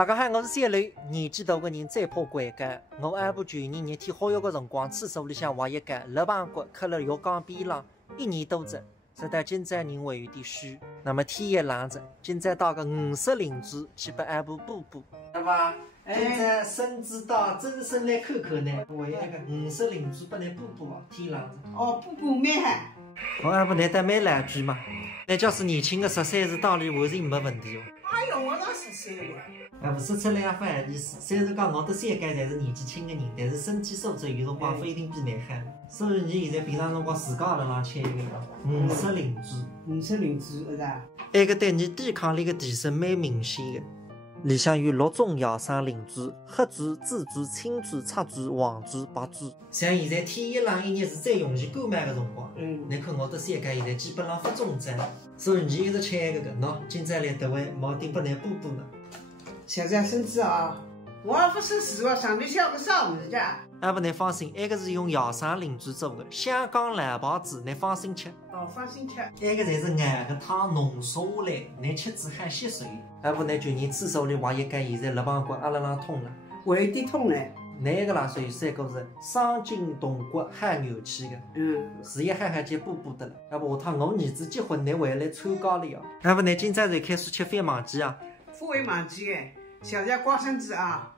大家好，我是小刘。年纪大个人最怕拐角。我阿婆去年热天好热个辰光，厕所里向挖一间肋旁骨刻了浴缸边浪，1年多着，实在今朝人会有点虚。那么天也冷着，今朝带个5色灵珠去拨阿婆补补。阿婆，今朝孙子到真身来看看呢，为那个5色灵珠拨你补补哦，天冷着。哦，补补蛮好。我阿婆难得蛮两句嘛，那假使年轻个13岁打理完成没问题哦。哎哟，我哪13了？阿婆说出来也不好意思，虽然讲我们3家侪是年纪轻个人，但是身体素质有辰光不一定比蛮好。所以你现在平常辰光自家也辣辣吃一个5色灵珠5色灵珠是吧？埃个对你抵抗力个提升蛮明显个。里向有6种养生灵珠：黑珠、紫珠、青珠、赤珠、黄珠、白珠。像现在天一冷一热是最容易感冒个辰光，你看我们3家现在基本上不中招，所以你一直吃埃个喏，今朝来得位，毛顶拨你补补呢。小张孙子啊，我也不识字哦，上面写个啥物事噶？阿婆，你放心，埃个是用养生灵珠做的，香港蓝袍子，你放心吃。哦，放心吃。埃个侪是硬个汤浓缩下来，你吃止汗吸水。阿婆，你去年厕所里挖一间，现在肋旁骨阿拉浪痛了，会有点痛嘞。那个啦属于3个是伤筋动骨害牛气的，是一喊喊就补补的了。阿婆，下趟我儿子结婚，你回来参加了哟。阿婆，你今朝才开始吃番麻鸡啊？不会忘记哎，小张刮身子啊。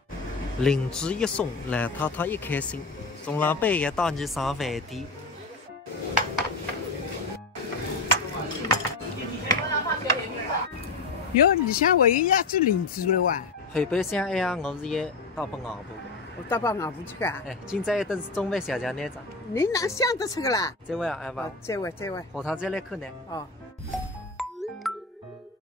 灵珠一送，蓝太太一开心，从浪半夜带你上饭店。哟，里向还有一只灵珠了哇！后半厢哎呀，我是要打拨外婆。我打包外婆去噶。哎，今朝一顿是中饭小家拿着。你哪想得出个啦？再会啊，阿婆。再会。下趟再来看呢。哦。